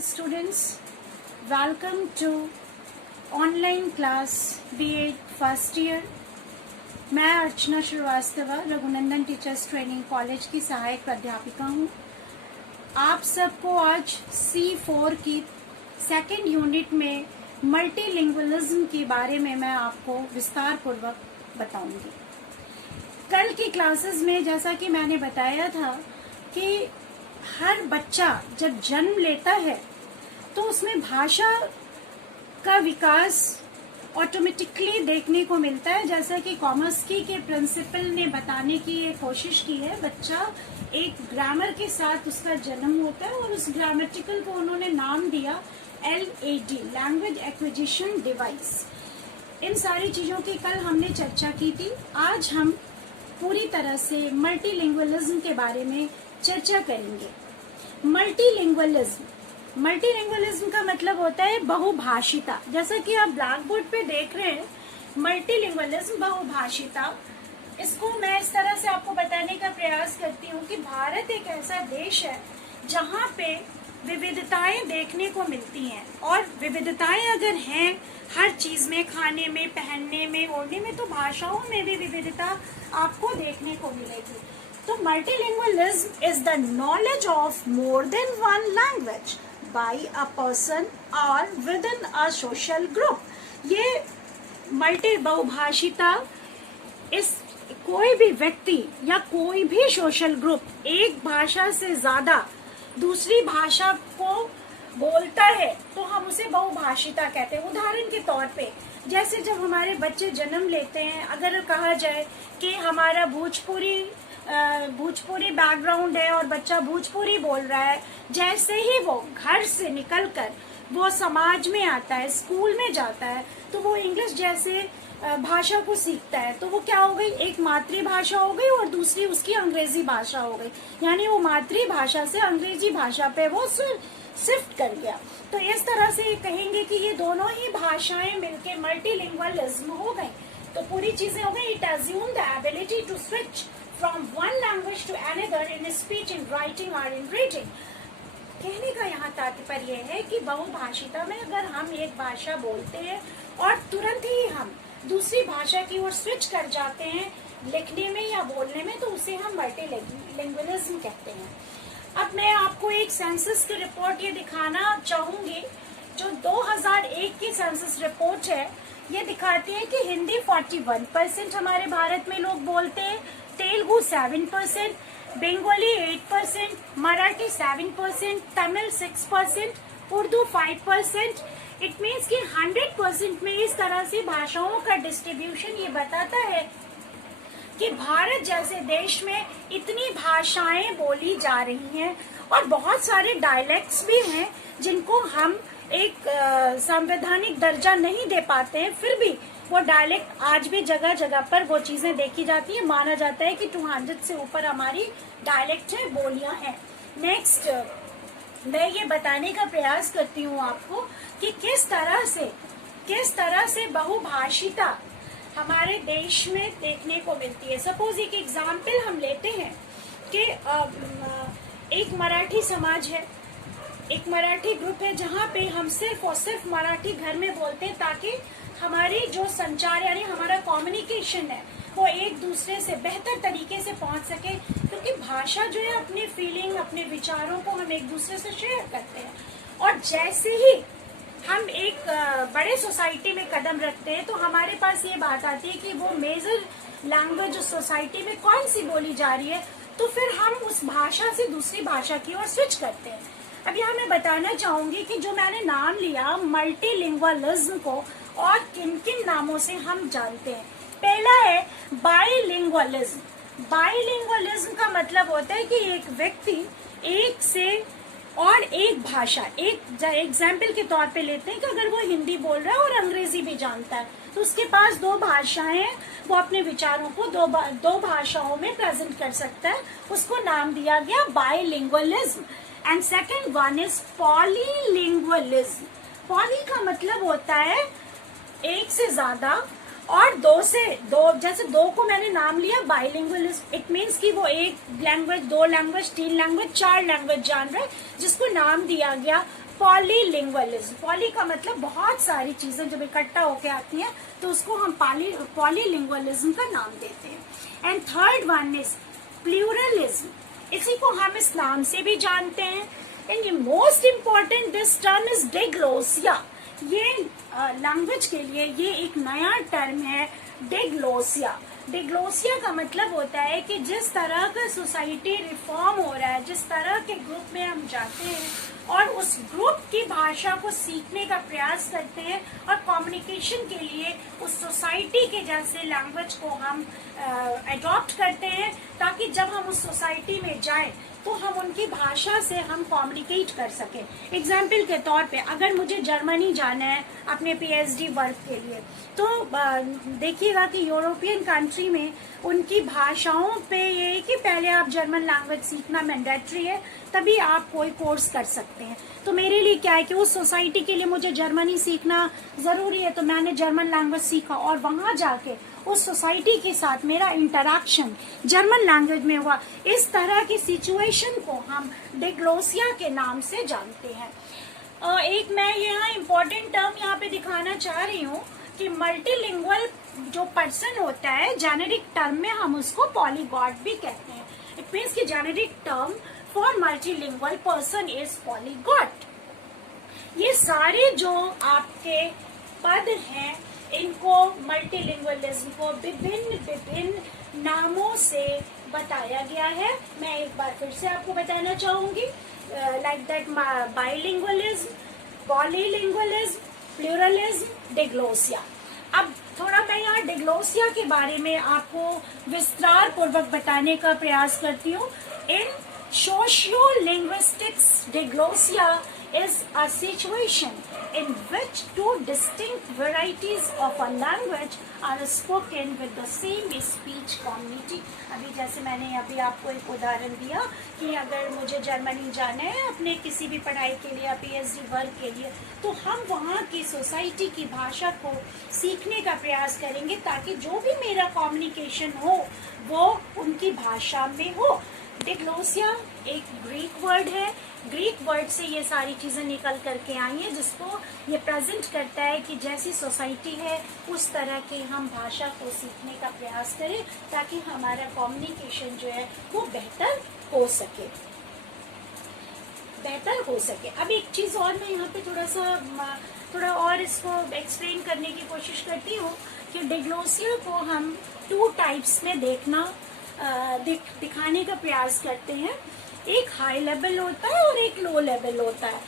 Students, welcome to online class B.Ed first year. मैं Archana Srivastava Raghunandan teachers training college की सहायक प्राध्यापिका हूँ। आप सबको आज C4 की सेकेंड यूनिट में मल्टीलिंगुअलिज्म के बारे में मैं आपको विस्तार पूर्वक बताऊंगी। कल की क्लासेस में जैसा कि मैंने बताया था कि हर बच्चा जब जन्म लेता है तो उसमें भाषा का विकास ऑटोमेटिकली देखने को मिलता है। जैसा कि कॉमस्की के प्रिंसिपल ने बताने की ये कोशिश की है, बच्चा एक ग्रामर के साथ उसका जन्म होता है और उस ग्रामेटिकल को उन्होंने नाम दिया LAD, लैंग्वेज एक्विजिशन डिवाइस। इन सारी चीजों की कल हमने चर्चा की थी। आज हम पूरी तरह से मल्टीलिंगुअलिज्म के बारे में चर्चा करेंगे। मल्टीलिंगुअलिज्म का मतलब होता है बहुभाषिता। जैसा कि आप ब्लैक बोर्ड पे देख रहे हैं, मल्टीलिंगुअलिज्म बहुभाषिता। इसको मैं इस तरह से आपको बताने का प्रयास करती हूँ कि भारत एक ऐसा देश है जहाँ पे विविधताएं देखने को मिलती हैं, और विविधताएं अगर हैं हर चीज में, खाने में, पहनने में, ओढ़ने में, तो भाषाओं में भी विविधता आपको देखने को मिलेगी। तो multilingualism is the knowledge of more than one language by a person और within a social group. ये बहुभाषिता इस कोई भी व्यक्ति या कोई भी सोशल ग्रुप एक भाषा से ज्यादा दूसरी भाषा को बोलता है तो हम उसे बहुभाषिता कहते हैं। उदाहरण के तौर पे, जैसे जब हमारे बच्चे जन्म लेते हैं, अगर कहा जाए कि हमारा भोजपुरी बैकग्राउंड है और बच्चा भोजपुरी बोल रहा है, जैसे ही वो घर से निकलकर वो समाज में आता है, स्कूल में जाता है, तो वो इंग्लिश जैसे भाषा को सीखता है। तो वो क्या हो गई, एक मातृभाषा हो गई और दूसरी उसकी अंग्रेजी भाषा हो गई। यानी वो मातृभाषा से अंग्रेजी भाषा पे वो शिफ्ट कर गया। तो इस तरह से कहेंगे कि ये दोनों ही भाषाएं मिलके मल्टीलिंगुअलिज्म हो गई। तो पूरी चीजें हो गई। It assume the ability to switch from one language to another in speech, in writing और इन रीडिंग। कहने का यहाँ तात्पर्य है कि बहुभाषिता में अगर हम एक भाषा बोलते हैं और तुरंत ही हम दूसरी भाषा की ओर स्विच कर जाते हैं लिखने में या बोलने में, तो उसे हम मल्टीलिंगुअलिज्म कहते हैं। अब मैं आपको एक सेंसस की रिपोर्ट ये दिखाना चाहूंगी, जो 2001 की सेंसस रिपोर्ट है। ये दिखाती है कि हिंदी 41% हमारे भारत में लोग बोलते हैं, तेलुगु 7%, बंगाली 8%, मराठी 7%, तमिल 6%, उर्दू 5%। इट मीन्स कि 100% में इस तरह से भाषाओं का डिस्ट्रीब्यूशन ये बताता है कि भारत जैसे देश में इतनी भाषाएं बोली जा रही हैं, और बहुत सारे डायलेक्ट्स भी हैं जिनको हम एक संवैधानिक दर्जा नहीं दे पाते हैं। फिर भी वो डायलेक्ट आज भी जगह जगह पर वो चीजें देखी जाती है। माना जाता है कि 200 से ऊपर हमारी डायलेक्ट है, बोलियां हैं। नेक्स्ट, मैं ये बताने का प्रयास करती हूँ आपको कि किस तरह से बहुभाषिता हमारे देश में देखने को मिलती है। सपोज एक एग्जाम्पल हम लेते हैं कि एक मराठी समाज है, एक मराठी ग्रुप है, जहाँ पे हम सिर्फ और सिर्फ मराठी घर में बोलते हैं, ताकि हमारी जो संचार यानी हमारा कम्युनिकेशन है वो एक दूसरे से बेहतर तरीके से पहुंच सके। क्योंकि भाषा जो है अपने फीलिंग, अपने विचारों को हम एक दूसरे से शेयर करते हैं। और जैसे ही हम एक बड़े सोसाइटी में कदम रखते हैं तो हमारे पास ये बात आती है कि वो मेजर लैंग्वेज उस सोसाइटी में कौन सी बोली जा रही है, तो फिर हम उस भाषा से दूसरी भाषा की ओर स्विच करते हैं। अब यहाँ मैं बताना चाहूंगी कि जो मैंने नाम लिया मल्टीलिंगुअलिज्म को, और किन किन नामों से हम जानते हैं। पहला है बाइलिंगुअलिज्म। बाइलिंगुअलिज्म का मतलब होता है कि एक व्यक्ति एक से और एक भाषा, एक एग्जाम्पल के तौर पे लेते हैं कि अगर वो हिंदी बोल रहा है और अंग्रेजी भी जानता है, तो उसके पास दो भाषाएं हैं, वो अपने विचारों को दो भाषाओं में प्रेजेंट कर सकता है। उसको नाम दिया गया bilingualism. And second one is polylingualism. Poly का मतलब होता है एक से ज्यादा, और जैसे दो को मैंने नाम लिया बाइलिंगुअलिज्म। इट मीन्स कि वो एक लैंग्वेज, दो लैंग्वेज, तीन लैंग्वेज, चार लैंग्वेज जान रहे, जिसको नाम दिया गया पॉलीलिंगुअलिज्म, पॉली का मतलब बहुत सारी चीजें जब इकट्ठा होके आती हैं तो उसको हम पॉलीलिंगुअलिज्म का नाम देते हैं। And third one is pluralism, इसी को हम इस नाम से भी जानते हैं। And most important this term is diglossia, ये लैंग्वेज के लिए ये एक नया टर्म है डिग्लोसिया। डिग्लोसिया का मतलब होता है कि जिस तरह का सोसाइटी रिफॉर्म हो रहा है, जिस तरह के ग्रुप में हम जाते हैं और उस ग्रुप की भाषा को सीखने का प्रयास करते हैं और कम्युनिकेशन के लिए उस सोसाइटी के जैसे लैंग्वेज को हम अडॉप्ट करते हैं, ताकि जब हम उस सोसाइटी में जाएं तो हम उनकी भाषा से हम कम्युनिकेट कर सकें। एग्जाम्पल के तौर पे अगर मुझे जर्मनी जाना है अपने पीएचडी वर्क के लिए, तो देखिएगा कि यूरोपियन कंट्री में उनकी भाषाओं पे ये है कि पहले आप जर्मन लैंग्वेज सीखना मैंडेटरी है, तभी आप कोई कोर्स कर सकते हैं। तो मेरे लिए क्या है कि उस सोसाइटी के लिए मुझे जर्मनी सीखना जरूरी है, तो मैंने जर्मन लैंग्वेज सीखा और वहां जाके उस सोसाइटी के साथ मेरा इंटरेक्शन जर्मन लैंग्वेज में हुआ। इस तरह की सिचुएशन को हम डिग्लोसिया के नाम से जानते हैं। एक मैं यहाँ इम्पोर्टेंट टर्म यहाँ पे दिखाना चाह रही हूँ कि मल्टीलिंगुअल जो पर्सन होता है, जेनेरिक टर्म में हम उसको पॉलीगॉट भी कहते हैं। इट मीन्स कि generic term for multilingual person is polyglot. ये सारे जो आपके पद हैं, इनको मल्टीलिंगुअलिज्म को विभिन्न नामों से बताया गया है। मैं एक बार फिर से आपको बताना चाहूंगी, like that bilingualism, पॉलीलिंगुअलिज्म, pluralism, diglossia. अब थोड़ा मैं यहाँ डिग्लोसिया के बारे में आपको विस्तार पूर्वक बताने का प्रयास करती हूँ। इन sociolinguistics, diglossia is a situation in which two distinct varieties of a language are spoken with the same speech community। अभी जैसे मैंने अभी आपको एक उदाहरण दिया कि अगर मुझे जर्मनी जाना है अपने किसी भी पढ़ाई के लिए या पीएचडी वर्क के लिए, तो हम वहाँ की सोसाइटी की भाषा को सीखने का प्रयास करेंगे ताकि जो भी मेरा कम्युनिकेशन हो वो उनकी भाषा में हो। डिग्लोसिया एक ग्रीक वर्ड है, ग्रीक वर्ड से ये सारी चीजें निकल करके आई हैं, जिसको ये प्रेजेंट करता है कि जैसी सोसाइटी है उस तरह के हम भाषा को सीखने का प्रयास करें ताकि हमारा कम्युनिकेशन जो है वो बेहतर हो सके। अब एक चीज और मैं यहाँ पे थोड़ा और इसको एक्सप्लेन करने की कोशिश करती हूँ कि डिग्लोसिया को हम 2 टाइप्स में दिखाने का प्रयास करते हैं। एक हाई लेवल होता है और एक लो लेवल होता है।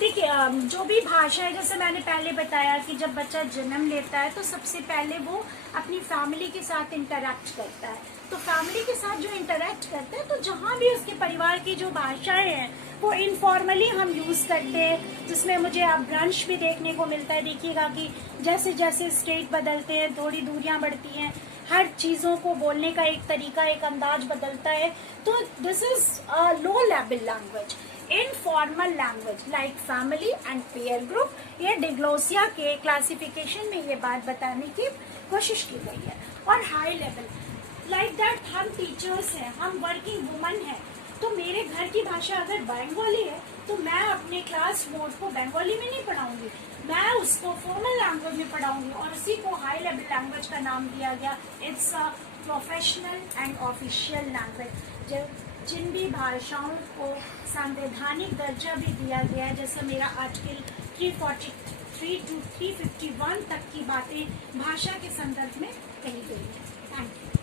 देखिए, जो भी भाषा है, जैसे मैंने पहले बताया कि जब बच्चा जन्म लेता है तो सबसे पहले वो अपनी फैमिली के साथ इंटरेक्ट करता है। तो फैमिली के साथ जो इंटरेक्ट करता है, तो जहाँ भी उसके परिवार की जो भाषाएं हैं वो इनफॉर्मली हम यूज करते हैं, जिसमें मुझे आप ब्रंश भी देखने को मिलता है। देखिएगा कि जैसे जैसे स्टेट बदलते हैं थोड़ी दूरियां बढ़ती हैं, हर चीजों को बोलने का एक तरीका, एक अंदाज बदलता है। तो this is a low level language. Informal language like family and peer group, ये डिग्लोसिया के क्लासिफिकेशन में ये बात बताने की कोशिश की गई है। और हाई लेवल लाइक दैट, हम टीचर्स हैं, हम वर्किंग वुमन हैं, तो मेरे घर की भाषा अगर बंगाली है तो मैं अपने क्लास बोर्ड को बंगाली में नहीं पढ़ाऊंगी, मैं उसको फॉर्मल लैंग्वेज में पढ़ाऊंगी और उसी को हाई लेवल लैंग्वेज का नाम दिया गया। It's a professional and official language. जिन भी भाषाओं को संवैधानिक दर्जा भी दिया गया है, जैसे मेरा आर्टिकल 343 to 351 तक की बातें भाषा के संदर्भ में कही गई है। Thank you.